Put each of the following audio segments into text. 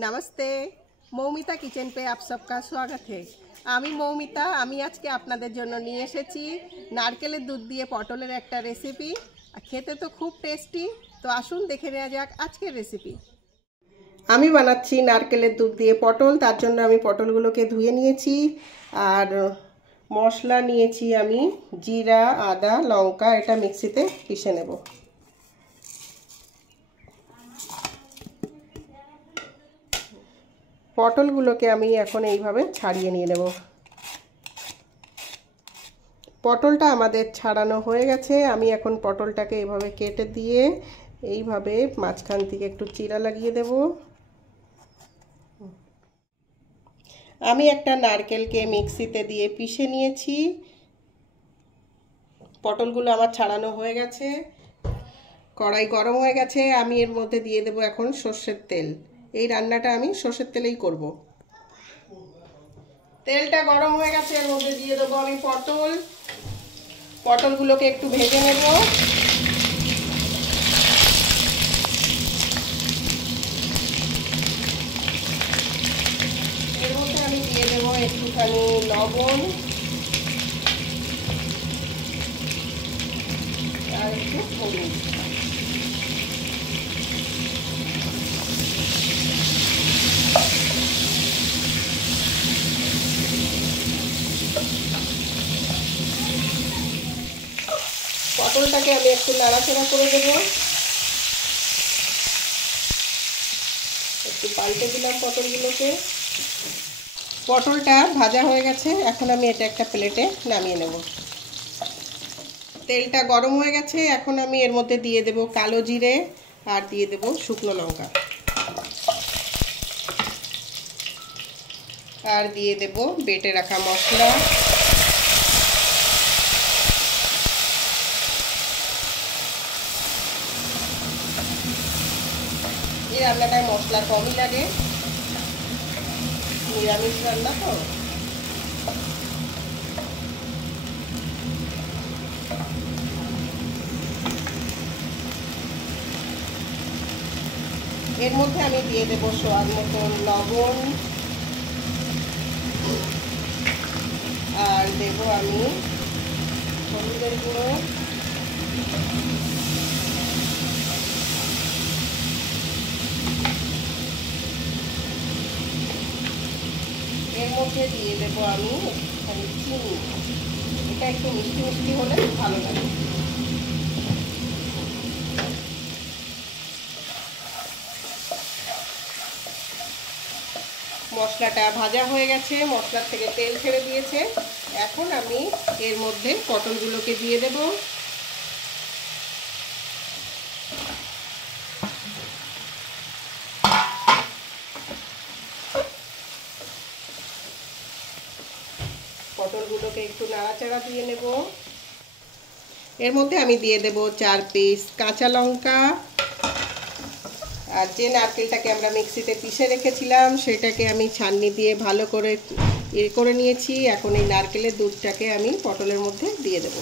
नमस्ते, मौमिता किचन पे आप सबका स्वागत है। আমি মৌমিতা, আমি আজকে আপনাদের জন্য নিয়ে এসেছি নারকেলের দুধ দিয়ে পটলের একটা রেসিপি। খেতে তো খুব টেস্টি। তো আসুন দেখে নেওয়া যাক আজকের রেসিপি। আমি বানাচ্ছি নারকেলের দুধ দিয়ে পটল। তার জন্য আমি পটলগুলোকে ধুয়ে নিয়েছি আর মশলা নিয়েছি আমি জিরা, আদা, লঙ্কা, এটা মিক্সিতে পিষে নেব। পটলগুলোকে আমি এখন এইভাবে ছাড়িয়ে নিয়ে নেব। পটলটা আমাদের ছাড়ানো হয়ে গেছে। আমি এখন পটলটাকে এইভাবে কেটে দিয়ে এইভাবে মাঝখান থেকে একটু চিরা লাগিয়ে দেব। আমি একটা নারকেলকে মিক্সিতে দিয়ে পিষে নিয়েছি। পটলগুলো আমার ছাড়ানো হয়ে গেছে। কড়াই গরম হয়ে গেছে। আমি এর মধ্যে দিয়ে দেব এখন সর্ষের তেল। এই রান্নাটা আমি সর্ষের তেলেই করব। তেলটা গরম হয়ে গেছে, এর মধ্যে দিয়ে দেবো আমি পটলগুলোকে একটু ভেজে নেব। এর মধ্যে আমি দিয়ে দেবো একটুখানি লবণ আর একটু হলুদ। পটলটাকে আমি একটু নাড়াচাড়া করে দেবো। একটু পাল্টে দিলাম পটলগুলোকে। পটলটা ভাজা হয়ে গেছে। এখন আমি এটা একটা প্লেটে নামিয়ে নেব। তেলটা গরম হয়ে গেছে। এখন আমি এর মধ্যে দিয়ে দেব কালো জিরে আর দিয়ে দেব শুকনো লঙ্কা আর দিয়ে দেব বেটে রাখা মশলা। এই রান্নাটায় মশলা কমই লাগে, নিরামিষ রান্না তো। এর মধ্যে আমি দিয়ে দেব স্বাদ মতন লবণ আর দেব আমি হলুদের গুঁড়ো। এর মধ্যে দিয়ে দেব আমি একটুখানি চিনি। এটা একটু মিষ্টি মিষ্টি হলে ভালো লাগে। মশলাটা ভাজা হয়ে গেছে, মশলার থেকে তেল ছেড়ে দিয়েছে। এখন আমি এর মধ্যে পটলগুলোকে দিয়ে দেব। পটলগুলোকে একটু নাড়াচাড়া দিয়ে নেব। এর মধ্যে আমি দিয়ে দেব 4 পিস কাঁচা লঙ্কা আর যে নারকেলটাকে আমরা মিক্সিতে পিষে রেখেছিলাম সেটাকে আমি ছাঁকনি দিয়ে ভালো করে করে নিয়েছি। এখন এই নারকেলের দুধটাকে আমি পটলের মধ্যে দিয়ে দেব।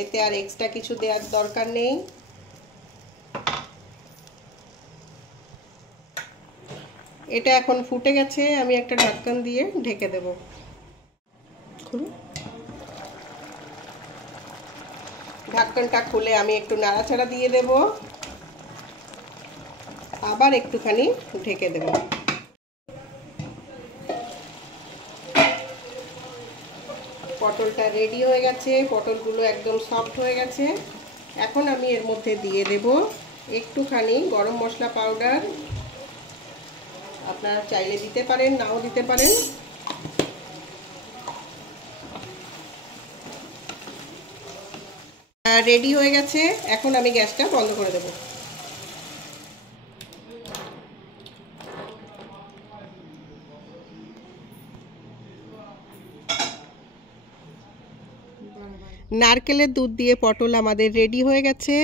এতে আর এক্সট্রা কিছু দেওয়ার দরকার নেই। এটা এখন ফুটে গেছে। আমি একটা ঢাকন দিয়ে ঢেকে দেব। ঢাকনটা খুলে আমি একটু নাড়াচাড়া দিয়ে দেব, আবার একটুখানি ঢেকে দেব। পটলটা রেডি হয়ে গেছে। পটলগুলো একদম সফট হয়ে গেছে। এখন আমি এর মধ্যে দিয়ে দেব একটুখানি গরম মশলা পাউডার। আপনারা চাইলে দিতে পারেন, নাও দিতে পারেন। রেডি হয়ে গেছে। এখন আমি গ্যাসটা বন্ধ করে দেব। নারকেলের দুধ দিয়ে পটল আমাদের রেডি হয়ে গেছে।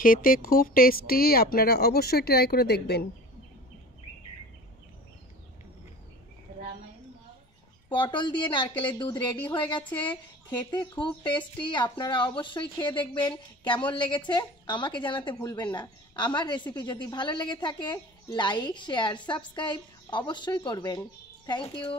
খেতে খুব টেস্টি। আপনারা অবশ্যই ট্রাই করে দেখবেন। পটল দিয়ে নারকেলের দুধ রেডি হয়ে গেছে। খেতে খুব টেস্টি, আপনারা অবশ্যই খেয়ে দেখবেন কেমন লেগেছে আমাকে জানাতে ভুলবেন না। আমার রেসিপি যদি ভালো লেগে থাকে লাইক শেয়ার সাবস্ক্রাইব অবশ্যই করবেন। Thank you.